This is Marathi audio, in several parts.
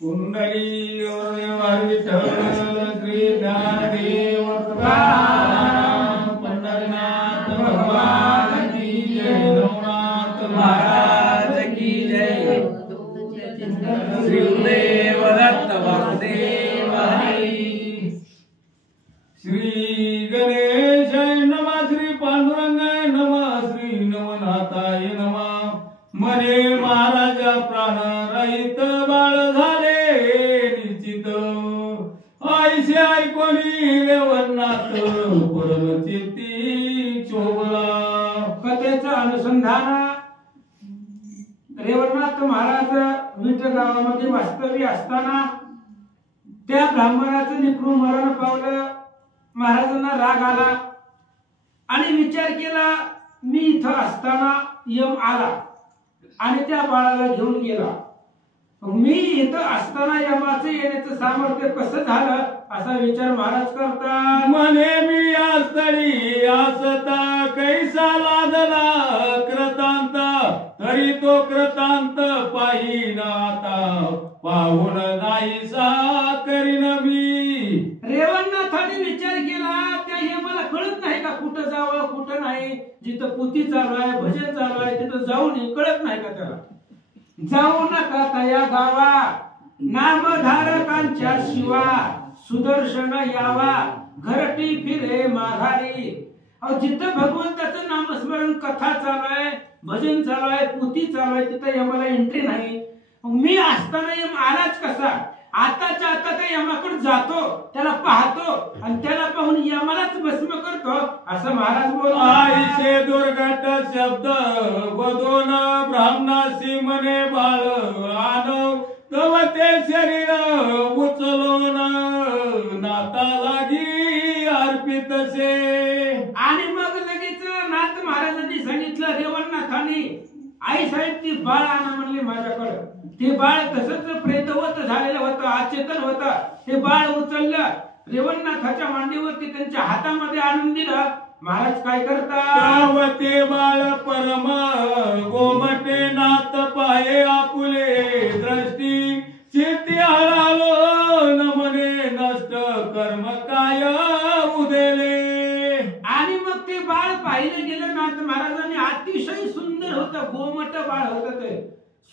कुंडली विठ्ठल श्री ज्ञानदेव तुकाराम पंढरीनाथ भगवान की जय नवनाथ महाराज की जय श्री गुरुदेव दत्त वासुदेव हरी श्री गणेशाय नमः श्री पांडुरंगाय नमः श्री नवनाथाय नमः मने महाराजा प्राण रहित बाळ झाले निश्चित आईसे ऐकोनी रेवणनाथ परमचित्ती चोबला कथेचं अनुसंधान रेवणनाथ महाराज विठ गावामध्ये वास्तव्य असताना त्या ब्राह्मणाचं लेकरू मरण पावलं. महाराजांना राग आला आणि विचार केला मी इथं असताना यम आला आणि त्या बाळाला घेऊन गेला. मी इथं असताना यमाचं येण्याचं सामर्थ्य कसं झालं असा विचार महाराज करतात. मने मी असतळी असता कैसा लादला कृतांत तरी तो कृतांत पाहिना आता पाहून नाहीसा करीन मी. रेवणनाथाने विचार केला त्या हे मला कळत नाही का कुठं जावं कुठं नाही. जिथं पुती चालू आहे भजन चालू आहे तिथं जाऊ नये कळत नाही का त्याला. जाऊ नका तया गावा नामधारकांच्या शिवा सुदर्शन यावा घरटी फिरे माघारी. अहो जिथं भगवंताचं नामस्मरण कथा चालू आहे भजन चालू आहे पुती चालू आहे तिथं यमाला एंट्री नाही. मी असताना यम आलाच कसा. आताच्या आता त्या यमाकडे जातो त्याला पाहतो आणि त्याला पाहून यमालाच भस्म करतो असं महाराज बोलतात. आईसे दुर्घट शब्द बदोन ब्राह्मणासी मने बाळ आनव तव ते शरीर उचलोन नाता लागी अर्पितसे. आणि मग लगेच नाथ महाराजांनी सांगितलं रेवणनाथाने आई साहेब ती बाळ आणा म्हणले माझ्याकडे. ते बाळ तसंच प्रेतवत झालेलं होतं अचेतन होतं. ते बाळ उचललं रेवणनाथाच्या मांडीवरती त्यांच्या हातामध्ये आणून दिलं. महाराज काय करतात ते बाळ परम गोमटे नाथ पाहे आपुले दृष्टी चित्ती हळालो न मने नष्ट कर्म काय उदेले. आणि मग ते बाळ पाहिलं गेलं नाथ महाराजांनी अतिशय सुंदर होतं गोमट बाळ होतं ते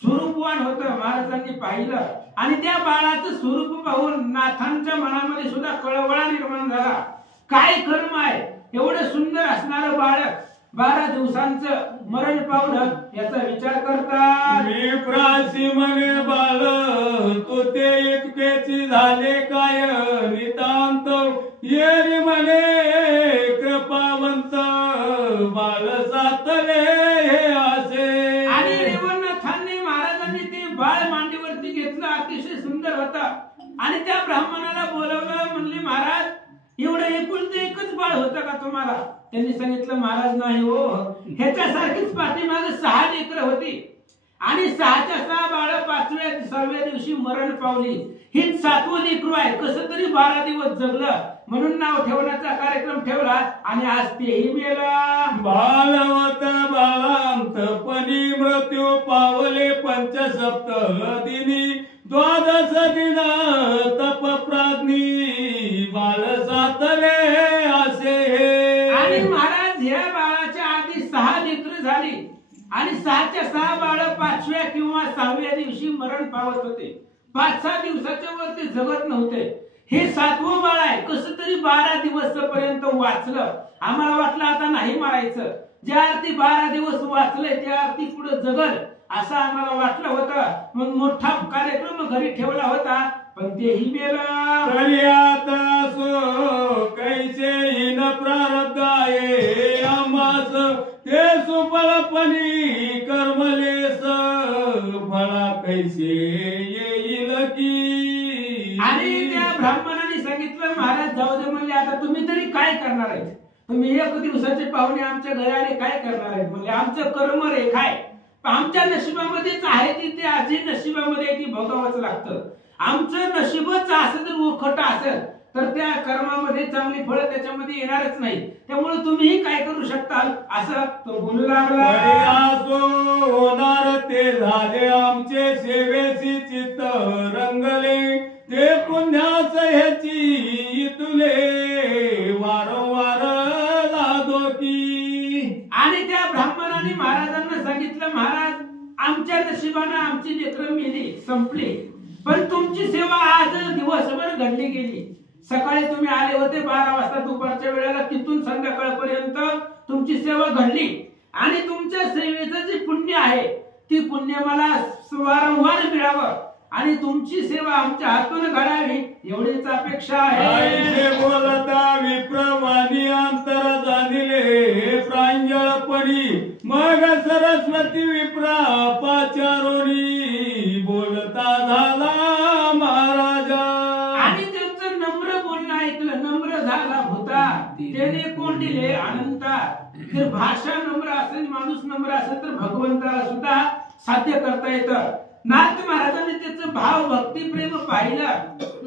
स्वरूपवान होतं. महाराजांनी पाहिलं आणि त्या बाळाचं स्वरूप पाहून नाथांच्या मनामध्ये सुद्धा कळवळा निर्माण झाला. काय कर्म आहे एवढं सुंदर असणारं बाळ 12 दिवसांचं मरण पावलं याचा विचार करतात. मी प्रासी म्हणे बाळ तो ते इतकेची झाले काय नितांत येरी म्हणे कृपावंत बाळ सातले हे असे. आणि रेवणनाथांनी महाराजांनी ते बाळ मांडीवरती घेतलं अतिशय सुंदर होता आणि त्या ब्राह्मणाला बोलवलं म्हणले महाराज एवढं एकुलते एकच बाळ होतं का तुम्हाला. त्यांनी सांगितलं महाराज नाही हो ह्याच्यासारखीच पाठीमागे 6 लेकरं होती आणि 6च्या 6 बाळ 5व्या दिवशी मरण पावली. ही 7वं लेकरू आहे कसं तरी 12 दिवस जगलं म्हणून नाव ठेवण्याचा कार्यक्रम ठेवला आणि आज तेही मेला. बालवत बाळांतपणी मृत्यू पावले पंचसप्त दिनी 12 दिन तप प्राज्ञी बाळ सातले असे. आणि महाराज ह्या बाळाच्या आधी 6 लेकरं झाली आणि 6च्या 6 बाळ 5व्या किंवा 6व्या दिवशी मरण पावत होते. 5-6 दिवसाच्या वर ते जगत नव्हते. हे 7वं बाळ आहे कसं तरी 12 दिवस पर्यंत वाचलं. आम्हाला वाटलं आता नाही मारायचं. ज्या अर्थी 12 दिवस वाचले त्या अर्थी पुढे जगल असं आम्हाला वाटलं होतं. मग मोठा कार्यक्रम घरी ठेवला होता पण तेही मेला. तरी आता सो कैसे हिन प्रारब्ध आहे आम्हास ते सुफलपणी कर्मलेस फळा कैसे येईल की. आणि त्या ब्राह्मणाने सांगितलं महाराज जाऊ दे म्हणले आता तुम्ही तरी काय करणार आहे. तुम्ही 1 दिवसाचे पाहुणे आमच्या घरी आले काय करणार आहेत म्हणजे आमचं कर्म रेखा आहे. आमच्या नशिबामध्येच आहे ती ते आजी नशिबामध्ये ती भोगावंच लागतं. आमचं नशीबच असं जर उखट असेल तर त्या कर्मामध्ये चांगली फळं त्याच्यामध्ये येणारच नाही. त्यामुळे तुम्हीही काय करू शकताल असं तो बोलू लागला. असो होणार ते झाले आमचे सेवेची चित्त रंगले ते पुण्यास ह्याची तुले वारंवार लादो की. आणि त्या ब्राह्मणाने महाराजांना सांगितलं, महाराज आमच्या नशिबानं आमची लेकरं मेली संपली, पण तुमची सेवा आज दिवसभर घडली गेली. सकाळी तुम्ही आले होते 12 वाजता दुपारच्या वेळेला, तिथून संध्याकाळपर्यंत तुमची सेवा घडली आणि तुमच्या सेवेचं जे पुण्य आहे ती पुण्य मला वारंवार मिळावं आणि तुमची सेवा आमच्या हातून घडावी एवढीच अपेक्षा आहे. बोलता विप्रवाणी अंतर जाणिले प्रांजळपणी मग सरस्वती विप्रा पाचारोनी बोलता झाला महाराजा. आणि त्यांचं नम्र बोलणं ऐकलं, नम्र झाला होता त्याने कोण दिले अनंता. जर भाषा नम्र असेल, माणूस नम्र असेल तर भगवंताला सुद्धा साध्य करता येतं. नाथ महाराजांनी त्याचं भाव भक्ती प्रेम पाहिलं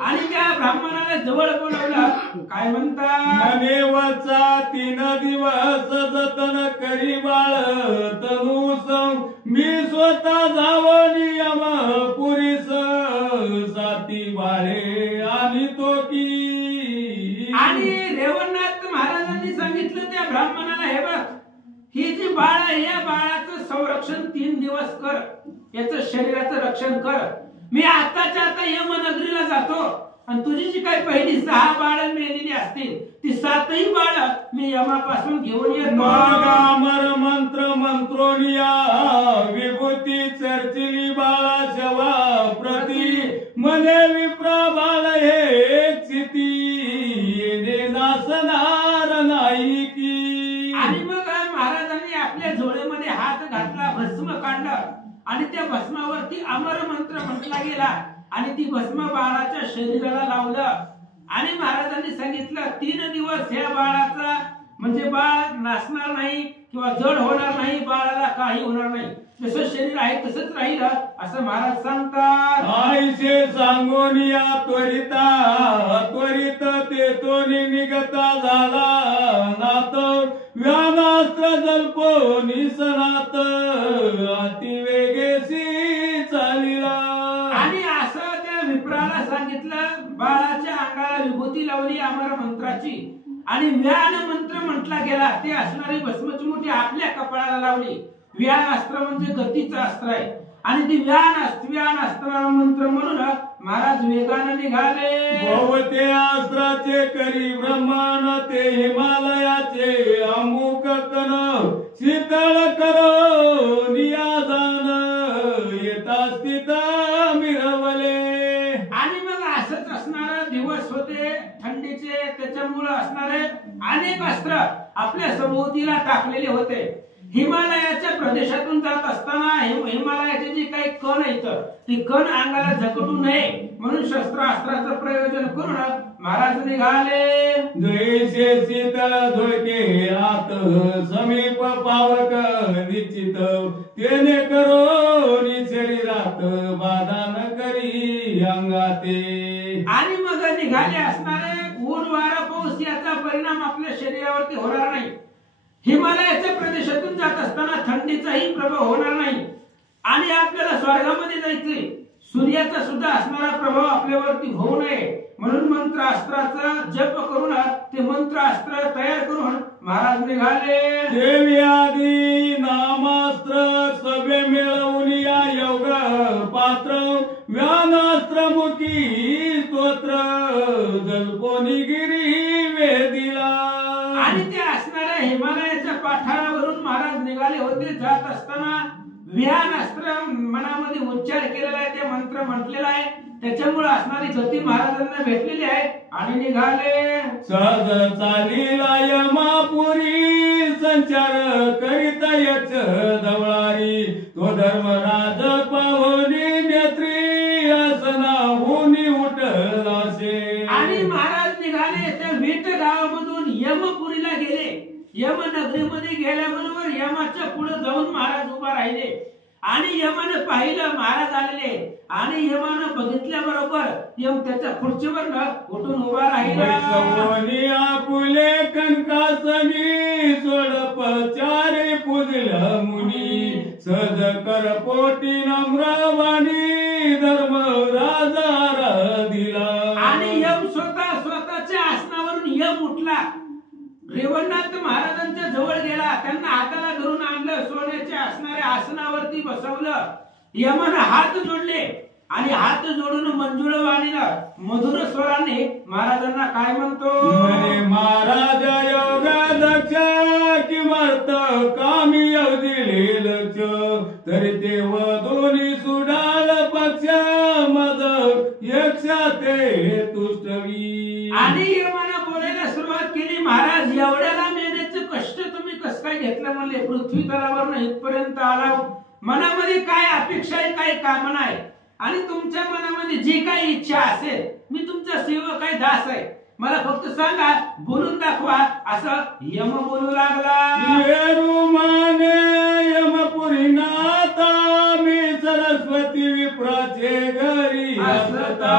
आणि त्या ब्राह्मणाला जवळ बोलवलं. काय म्हणतात, मनेवचा 3 दिवस जतन करी बाळ तनूस मी स्वतः जावं नियम पुरीस साती बाळे आणि तो की. आणि रेवणनाथ महाराजांनी सांगितलं त्या ब्राह्मणाला, हे बघ ही जी बाळ आहे या बाळाचं संरक्षण 3 दिवस कर, याचं शरीराचं रक्षण कर. मी आताच्या आता यमनगरीला जातो आणि तुझी जी काही पहिली 6 बाळ मेलेली असतील ती 7ही बाळ मी यमापासून घेऊन येतो. अमर मंत्र मंत्रोनिया विभूती चर्चिली बाळा शवा प्रती मने विप्रा बाळ हे चिती येणे नासणार नाही की. आणि मग महाराजांनी आपल्या झोळेमध्ये हात घातला, भस्म काढलं आणि त्या भस्मावरती अमर मंत्र म्हटला गेला आणि ती भस्म बाळाच्या शरीराला लावलं. आणि महाराजांनी सांगितलं 3 दिवस ह्या बाळाचा म्हणजे बाळ नासणार नाही किंवा जड होणार नाही, बाळाला काही होणार नाही, जसं शरीर आहे तसंच राहील असं महाराज सांगतात. आईशे सांगून या त्वरित ते तो निघता झाला नात व्यानास्त्र जल्पो निसनात अतिवेगेसी चालिला. आणि असं त्या विप्राला सांगितलं, बाळाच्या अंगाला विभूती लावली अमर मंत्राची आणि व्यान मंत्र म्हटला गेला. ते असणारी भस्मची मुठी आपल्या कपाळाला लावली. व्यान अस्त्र म्हणजे गतीचं अस्त्र आहे आणि ती व्यान अस्त्र मंत्र म्हणून महाराज वेगाने निघाले. भवते अस्त्राचे करी ब्रह्मांड ते हिमालयाचे अमुक कन शीतळ करो नियाजान येता स्थित मिळवले. आणि मग असंच असणारे दिवस होते थंडीचे, त्याच्यामुळे असणारे अनेक अस्त्र आपल्या सभोवतीला टाकलेले होते. हिमालयाच्या प्रदेशातून जात असताना हिमालयाचे जे काही कण आहेत ती कण अंगाला झकटू नये म्हणून शस्त्रास्त्राचं प्रयोजन करून महाराज निघाले. जैसे शीतळ धोके आत समीप पावक निश्चित तेने करो शरीरात बाधा न करी अंगाते. आणि मग निघाले असणारे ऊन वारा पाऊस याचा परिणाम आपल्या शरीरावरती होणार नाही. हिमालयाच्या प्रदेशातून जात असताना थंडीचाही प्रभाव होणार नाही आणि आपल्याला स्वर्गामध्ये जायचंय, सूर्याचा सुद्धा असणारा प्रभाव आपल्यावरती होऊ नये म्हणून मंत्रास्त्राचा जप करून ते मंत्रास्त्र तयार करून महाराज निघाले. देवी आदी नामास्त्र सभे मिळवून या योग पात्र व्यानास्त्र मुखी स्तोत्र जल्पोनी गिरी वेदिला. आणि ते असणाऱ्या हिमालयाच्या पाठारावरून महाराज निघाले होते. जात असताना व्यान अस्त्र मनामध्ये उच्चार केलेला आहे, ते मंत्र म्हटलेला आहे, त्याच्यामुळे असणारी गती महाराजांना भेटलेली आहे आणि निघाले. सहज चालीला यमापुरी संचार करीत यच धवळारी तो धर्मराज पाहुनी नेत्री आसनाहूनी उठलासे. आणि महाराज निघाले त्या वीट गावामधून यमपुरीला गेले. यमनगरीमध्ये गेल्याबरोबर यमाच्या पुढे जाऊन महाराज उभा राहिले आणि यमानं पाहिलं महाराज आलेले आणि यमानं बघितल्याबरोबर यम त्याच्या खुर्चीवर उठून उभा राहिला. आपुले कनकासनी सोडपचारे पूजल मुनी सज कर पोटी नम्रवाणी धर्म राजा दिला. आणि यम स्वतःच्या आसनावरून यम उठला. रेवणनाथ महाराजांच्या जवळ गेला. त्यांना हाताला धरून आणलं. सोन्याच्या असणाऱ्या आसनावरती बसवलं. यमानं हात जोडले आणि हात जोडून मंजुळ वाणीनं मधुर स्वराने महाराजांना काय म्हणतो. महाराज योगा दक्ष किमर्थ कामी अवदिले लक्ष तरी ते दोन्ही सुडाल पक्ष मद यक्षा ते तुष्टवी. आणि यमानं बोलायला सुरुवात केली. महाराज एवढ्याला मेहनतीचं कष्ट तुम्ही कसं काय घेतलं म्हणले. पृथ्वी तलावर इथपर्यंत आला. मनामध्ये काय अपेक्षा आहे काय कामना आहे आणि तुमच्या मनामध्ये जी काही इच्छा असेल मी तुमचा सेवक आहे दास आहे मला फक्त सांगा बोलून दाखवा असं यम बोलू लागला. यमपुरीनाथा मी सरस्वती विप्राचे घरी असता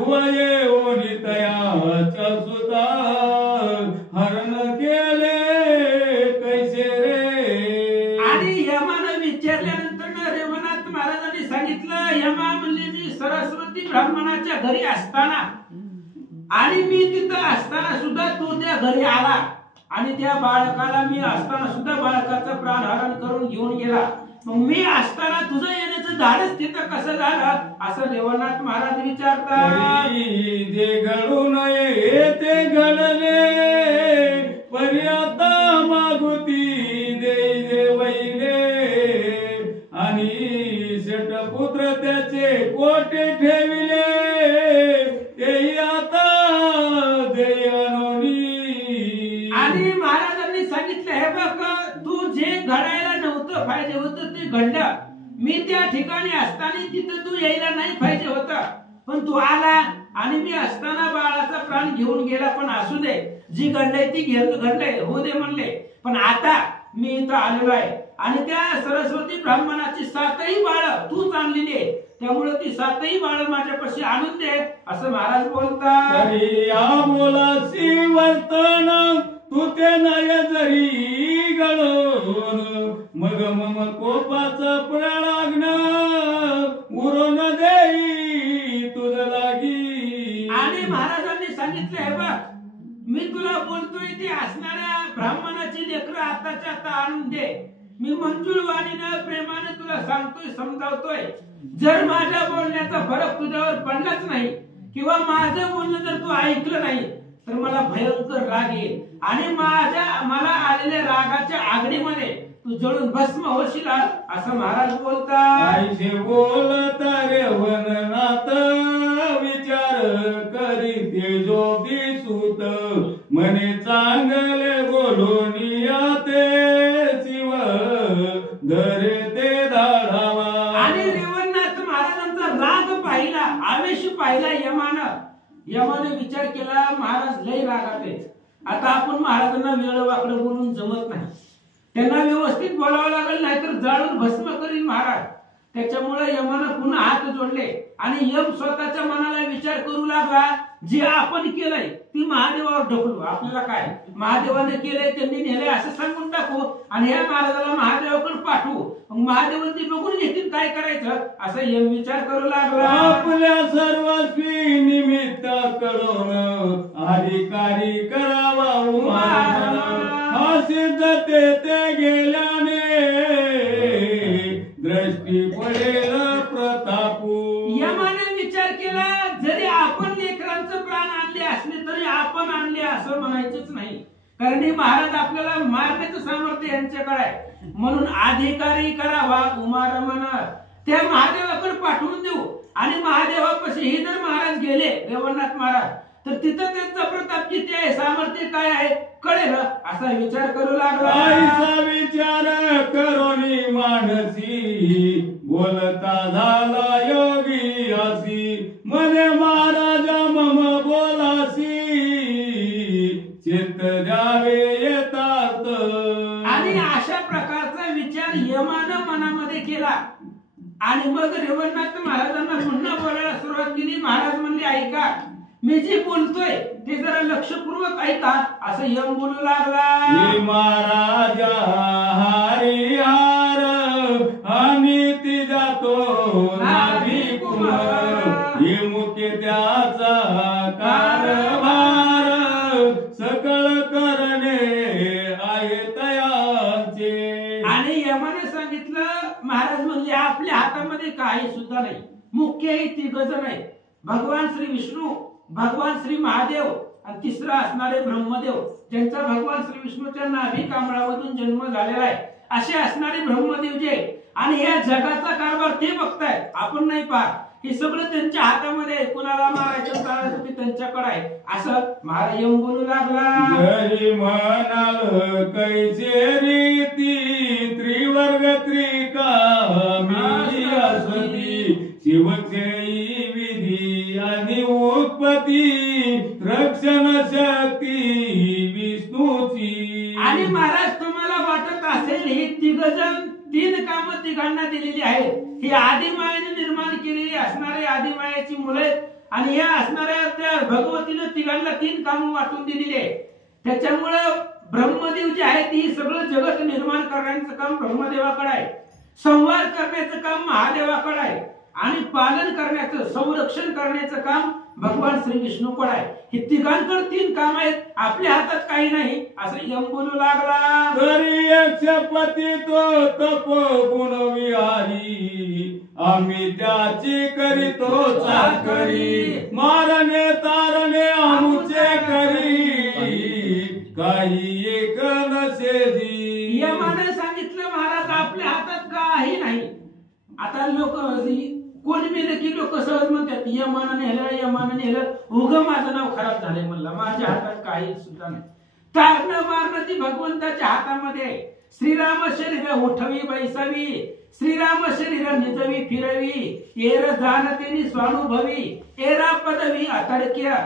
वये ओनी तयाच्या सुता हरण केले कैसे रे. आणि यमानं विचारल्यानंतर रेवणनाथ महाराजांनी सांगितलं. यमा म्हणले मी सरस्वती ब्राह्मणाच्या घरी असताना आणि मी तिथं असताना सुद्धा तो त्या घरी आला आणि त्या बाळकाला मी असताना सुद्धा बाळकाचं प्राणहरण करून घेऊन गेला. मग मी असताना तुझं येण्याचं धाडस तिथं कसं झालं असं रेवणनाथ महाराज विचारतात. जे घडू नये ते घडले परी आता मागुती दे वैले आणि शेटपुत्र त्याचे कोटे ठेविले तेही आता देयनोनी. आणि महाराजांनी सांगितलं हे बघ तू जे घडायला नव्हतं पाहिजे होतं ते घडलं. मी त्या ठिकाणी असताना तिथं तू यायला नाही पाहिजे होता पण तू आला आणि मी असताना बाळाचा प्राण घेऊन गेला. पण असू दे जी घडलंय ती घडलंय होऊ दे म्हणले. पण आता मी इथं आलेलो आहे आणि त्या सरस्वती ब्राह्मणाची 7ही बाळ तूच आणलेली आहे त्यामुळे ती 7ही बाळ माझ्यापाशी आणून दे असं महाराज बोलतात. या बोलासी वर्तन तू ते नय जरी गळून मग मम कोपाचा प्रळाग्न उरून देई तुझ लागी. आणि महाराजांनी सांगितलं हे बघ मी तुला बोलतोय ती असणाऱ्या ब्राह्मणाची लेकरं आताच्या आता आणून दे. मी मंजुळ वाणीनं प्रेमाने तुला सांगतोय समजावतोय. जर माझ्या बोलण्याचा फरक तुझ्यावर पडलाच नाही किंवा माझं बोलणं जर तू ऐकलं नाही तर मला भयंकर राग येईल आणि मला आलेल्या रागाच्या आगडीमध्ये तू जळून भस्म होशील असं महाराज बोलतात. बोलत रेवणनाथ विचार करी ते जोगी सूत मने चांगले बोलून ते शिव धरे ते धाडावा. आणि रेवणनाथ महाराजांचा राग पाहिला आवेश पाहिला यमाने विचार केला महाराज लय रागात. आता आपण महाराजांना वेळ वाकडं बोलून जमत नाही. त्यांना व्यवस्थित बोलावं लागेल नाहीतर जाळून भस्म करील महाराज. त्याच्यामुळे यमानं पुन्हा हात जोडले आणि यम स्वतःच्या मनाला विचार करू लागला जे आपण केलंय ती महादेवावर ढकलू. आपल्याला काय महादेवाने केलंय त्यांनी नेलंय असं सांगून टाकू आणि या महाराजाला महादेवाकडे पाठवू. मग महादेव ते बघून घेतील काय करायचं असं यम विचार करू लागला. आपल्या सर्वस्वी निमित्त करून अधिकारी करावा उमा सिद्ध ते गेल्याने दृष्टी पडेल प्रतापू. यमाने विचार केला जरी आपण लेकरांचं प्राण आणले असले तरी आपण आणले असं म्हणायचंच नाही कारण हे महाराज आपल्याला मारण्याचं सामर्थ्य यांच्याकडे आहे. म्हणून अधिकारी करावा उमारमन त्या महादेवाकडे पाठवून देऊ आणि महादेवापाशी हे जर महाराज गेले रेवणनाथ महाराज तर तिथं त्यांचा प्रताप किती आहे सामर्थ्य काय आहे कळेल असा विचार करू लागला. ऐसा विचार करोनी मानसी बोलता झाला योगी असी मने महाराजा मम बोलासी चित्त द्यावे येतात. आणि अशा प्रकारचा विचार यमानं मनामध्ये केला आणि मग रेवणनाथ महाराजांना पुन्हा बोलायला सुरुवात केली. महाराज म्हणले ऐका, मी जे बोलतोय ते जरा लक्षपूर्वक ऐका, असं यम बोलू लागला. महाराजा हरिहार आणि ती जातो नाभी कुमार, हे मुख्य त्याचा कारभार, सकळ करणे आहे तयाचे. आणि यमाने सांगितलं, महाराज म्हणले आपल्या हातामध्ये काही सुद्धा नाही, मुख्य हे तिघ जण आहेत, भगवान श्री विष्णू, भगवान श्री महादेव आणि तिसरा असणारे ब्रह्मदेव, ज्यांचा भगवान श्री विष्णूच्या नाभी कमळामधून जन्म झालेला आहे, असे असणारे ब्रह्मदेव जे, आणि या जगाचा कारभार ते बघतायत, आपण नाही पाहत. हे सगळं त्यांच्या हातामध्ये, कुणाला मारायचं चालायचं ते त्यांच्याकडे आहे, असं महाराज यम बोलू लागला. जरी म्हणाल कैसे रीती त्रिवर्ग त्रिकामी असती, शिवक्षयी विधी आणि उत्पत्ती, रक्षण शक्ती विष्णूची. आणि महाराज तुम्हाला वाटत असेल हे तिघ जण तीन काम तिघांना दिलेली आहेत, ही आदिमायेने निर्माण केलेली असणारे आदिमायाची मुले आहेत, आणि या असणाऱ्या त्या भगवतीने तिघांना तीन काम वाटून दिलेली आहे. त्याच्यामुळं ब्रह्मदेव जे आहे ती सगळं जगत निर्माण करण्याचं काम ब्रह्मदेवाकडे आहे, संहार करण्याचं काम महादेवाकडे आहे, आणि पालन करण्याचं, संरक्षण करण्याचं काम भगवान श्री विष्णूकडे आहे. हे तिघांकडे तीन काम आहेत, आपल्या हातात काही नाही, असं यम बोलू लागला. तरी यक्षपती तो तप गुणविहारी, आम्ही त्याची करीतो चाकरी, मारणे तारणे आमुचे करी, काही एक नसेजी. यमाने सांगितलं महाराज आपल्या हातात काही नाही. आता लोक कोणी मेले की लोक सहज म्हणतात यमानं नेलं, यमानं नेलं, उगं माझं नाव खराब झालंय म्हणलं, माझ्या हातात काही सुद्धा नाही. तारणं मारणं ती भगवंताच्या हातामध्ये आहे. श्रीराम शरीर उठवी बैसावी, श्रीराम शरीर निजवी फिरवी, एर जाणतेनी स्वानुभवी, एरा पदवी अतडक्या.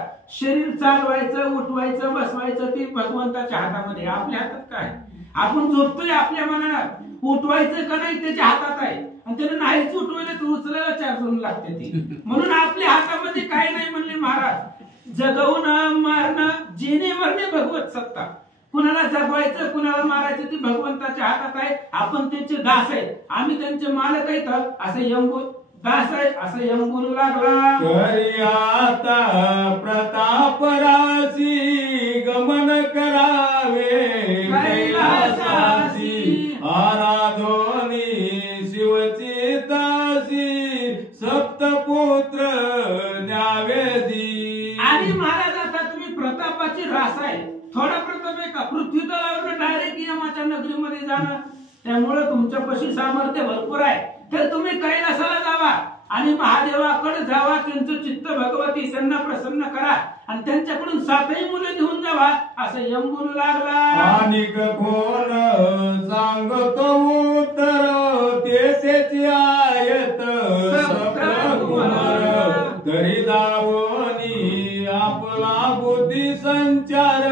शरीर चालवायचं, उठवायचं, बसवायचं ते भगवंताच्या हातामध्ये, आपल्या हातात काय. आपण झोपतोय आपल्या मनाला, उठवायचं का नाही त्याच्या हातात आहे, आणि त्याने नाहीच उठवायला तर उचलायला 4 जण लागते ती. म्हणून आपल्या हातामध्ये काय नाही म्हणले महाराज. जगवणं मारणं जिने मरणे भगवत सत्ता, कुणाला जगवायचं कुणाला मारायचं ते भगवंताच्या हातात आहे. आपण त्यांचे दास आहेत, आम्ही त्यांचे मालक आहेत, असं यम दास आहे, असं यम बोलू लागला. करी आता प्रताप राशी गमन करावे कैलासासी, आराधोनी शिवचितासी, सप्तपुत्र न्यावेदी. आणि महाराज आता तुम्ही प्रतापाची रास आहे, थोडा प्रताप आहे का पृथ्वी तलावर डायरेक्ट यमाच्या नगरीमध्ये जाणं, त्यामुळे तुमच्यापाशी सामर्थ्य भरपूर आहे, तर तुम्ही कैलासाला जावा आणि महादेवाकडे जावा, त्यांचं चित्त भगवती त्यांना प्रसन्न करा आणि त्यांच्याकडून 7ही मुलं घेऊन जावा, असं यम बोलू लागला. आणि कोण सांगतो उत्तर ते त्याची आयत सप्तकुमार, तरी दावणी आपला बुद्धी संचार,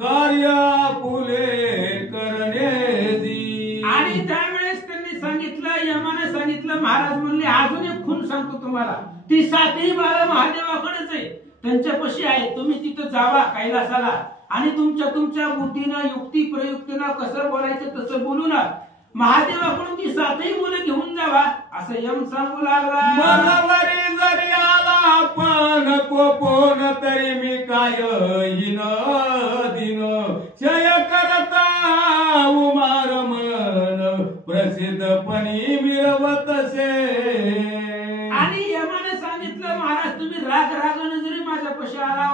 कार्य आपुले करणे जी. आणि त्यावेळेस त्यांनी सांगितलं, यमाने सांगितलं, महाराज म्हणले अजून एक खून सांगतो तुम्हाला, ती 7ही बाळं महादेवाकडेच आहे, त्यांच्यापाशी आहे, तुम्ही तिथं जावा कैलासाला आणि तुमच्या बुद्धीनं युक्ती प्रयुक्तीनं कसं बोलायचं तसं बोलू ना, महादेवाकडून ती 7ही मुलं घेऊन जावा, असं यम सांगू लागला. मनवरी जरी आला पण कोपोन, तरी मी काय हिन दिन, क्षय करता उमार मन, प्रसिद्धपणी मिरवतसे. आणि यमाने सांगितलं, महाराज तुम्ही रागानं जरी माझ्यापाशी आला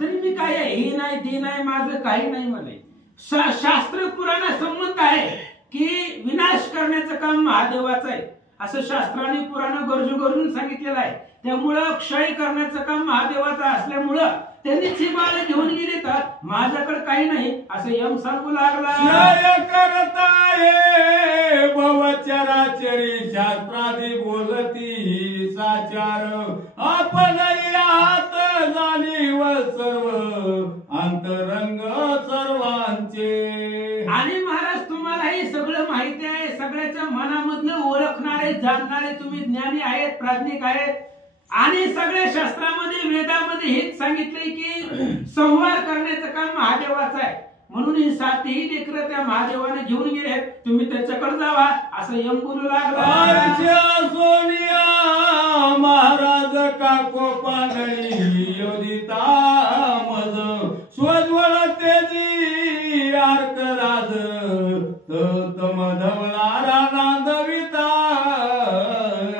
तरी मी काय आहे, हे नाही ते नाही, माझं काही नाही म्हणे. शास्त्र पुराण संबंध आहे की विनाश करण्याचं काम महादेवाचं आहे, असं शास्त्राने पुराण गरजून सांगितलेलं आहे. त्यामुळं क्षय करण्याचं काम महादेवाचं असल्यामुळं त्यांनी ती बाळ घेऊन गेले, तर माझ्याकडे काही नाही, असं यम सांगू लागला. क्षय करता ये भवचराचरी, शास्त्रादी बोलती साचार, आपण आत जाणीव सर्व अंतरंग सर्वांचे. आणि महाराज तुम्हाला हे सगळं माहिती आहे, सगळ्याच्या मनामधलं ओळखणारे जाणणारे तुम्ही ज्ञानी आहेत, प्राज्ञिक आहेत. आणि सगळ्या शास्त्रामध्ये वेदामध्ये हेच सांगितलंय की संहार करण्याचं काम महादेवाचं आहे. म्हणून ही 7ही लेकरं त्या महादेवाने घेऊन गेले. तुम्ही त्याच्याकडे जावा असं यम बोलू लागला. सोनिया महाराज काको पांढरी योदिता मज स्वज्वळ तेजी आर्क राज तम धवळा नांदविता.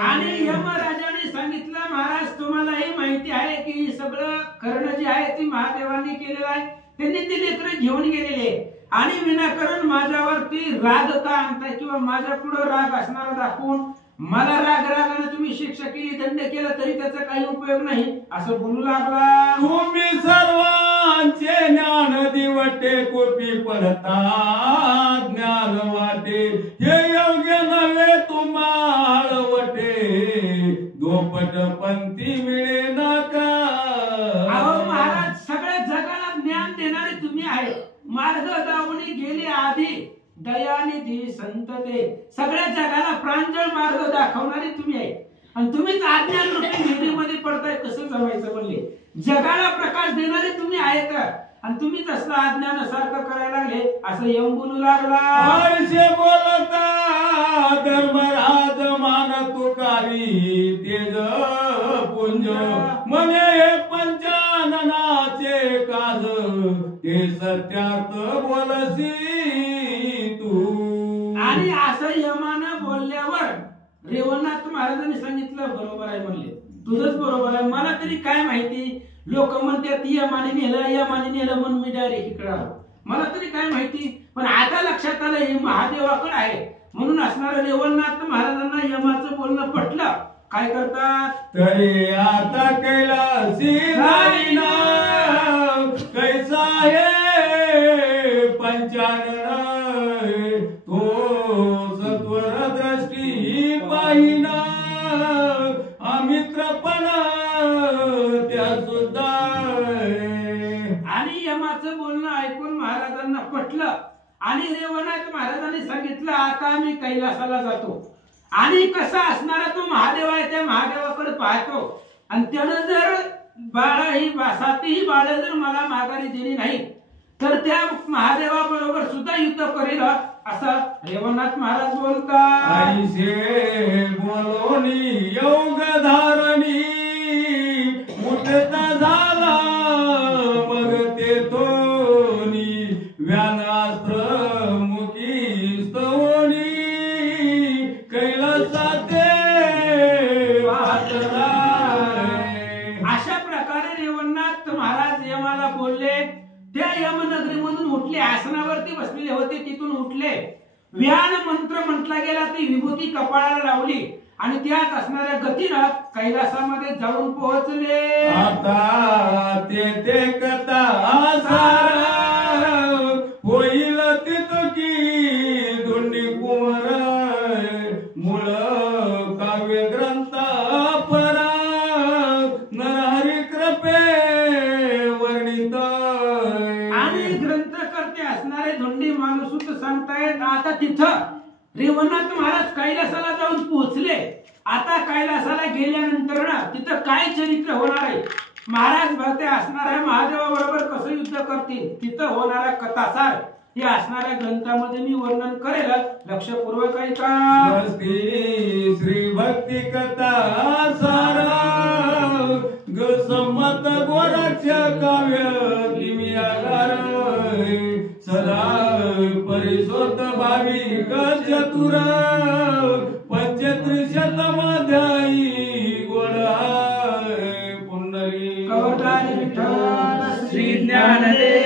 आणि यमराजाने सांगितलं महाराज तुम्हाला हे माहिती आहे की ही सगळं कर्ण जे आहे ती महादेवाने केलेलं आहे. त्यांनी ती लेकरं घेऊन गेलेले आणि विनाकारण माझ्यावरती राग का आणताय किंवा माझ्या पुढे राग असणारा दाखवून मला रागाने तुम्ही शिक्षा केली, दंड केला तरी त्याचा काही उपयोग नाही असं बोलू लागला. तुम्ही सर्वांचे ज्ञान दिवटे कोपी पडता ज्ञान वाटे हे योग्य नव्हे तुम्हाला वटे दोपट पंथी मिळे नका. अहो महाराज सगळ्या जगाला ज्ञान देणारे तुम्ही आहे. मार्ग दावणी गेले आधी दयानिधी संत ते सगळ्या जगाला प्रांजळ मार्ग दाखवणारे तुम्ही आहे. आणि तुम्हीच अज्ञान रूपी निधीमध्ये पडताय. कसं जमायचं म्हणले. जगाला प्रकाश देणारे तुम्ही आहेत आणि तुम्हीच असं अज्ञान सारखं करायला लागले असं यम बोलू लागला. आळशे बोलता धर्मराज मान तुकारी तेज पुंज मने हे पंचाननाचे काज ते सत्यार्थ बोलसी तू. आणि असं यमानं बोलल्यावर रेवणनाथ महाराजांनी सांगितलं बरोबर आहे म्हणले. तुझंच बरोबर आहे. मला तरी काय माहिती लोक म्हणतात यमाने नेलं म्हणून मी डायरेक्ट इकडे आलो. मला तरी काय माहिती. पण आता लक्षात आलं हे महादेवाकडे आहे म्हणून असणाऱ्या रेवणनाथ महाराजांना यमाचं बोलणं पटलं. काय करतात तरी आता कैलासी जाईना कैसा हे पंचानन तो सत्वर दृष्टी पाहिना अमित्रपण त्या सुद्धा. आणि यमाचं बोलणं ऐकून महाराजांना पटलं आणि रेवणनाथ महाराजांनी सांगितलं आता आम्ही कैलासाला जातो आणि कसा असणारा तो महादेव आहे त्या महादेवाकडे पाहतो आणि त्यानं जर 7ही बाळ जर मला माघारी दिली नाही तर त्या महादेवाबरोबर सुद्धा युद्ध करेल असं रेवणनाथ महाराज बोलतात. ऐसे बोलोनी योग धारणी उठता झाला मग ते तोनी व्यानास्त्र मुखी स्तवनी कैलासाते वाचला. अशा प्रकारे रेवणनाथ महाराज यमाला बोलले. त्या यमनगरीमधून उठले. आसनावरती बसलेले होते तिथून उठले. व्यान मंत्र म्हटला गेला ती विभूती कपाळाला लावली आणि त्यात असणाऱ्या गतीनं कैलासामध्ये जाऊन पोहोचले. आता ते कथा सारा होईल तितकी दोंडी कुंवर मूळ काव्य ग्रंथ परा नरहरी कृपे वर्णित. आणि ग्रंथकर्ते असणारे धोंडी माणूस सांगतायत आता तिथं रेवणनाथ महाराज कैलासाला जाऊन पोहोचले. आता कैलासाला गेल्यानंतर ना तिथं काय चरित्र होणार आहे महाराज भक्ते असणाऱ्या महादेवाबरोबर कसं युद्ध करतील तिथं होणारा कथासार हे असणाऱ्या ग्रंथामध्ये मी वर्णन करेल. लक्षपूर्वक ऐका. श्री भक्ती कथा सारा गसमत गोरक्ष काव्य किमियागार सदा परिशोध भाविक चतुर पंचत्रिशतमध्यायी गोड पुंडरी कवटारी विठ्ठल श्री ज्ञानदेव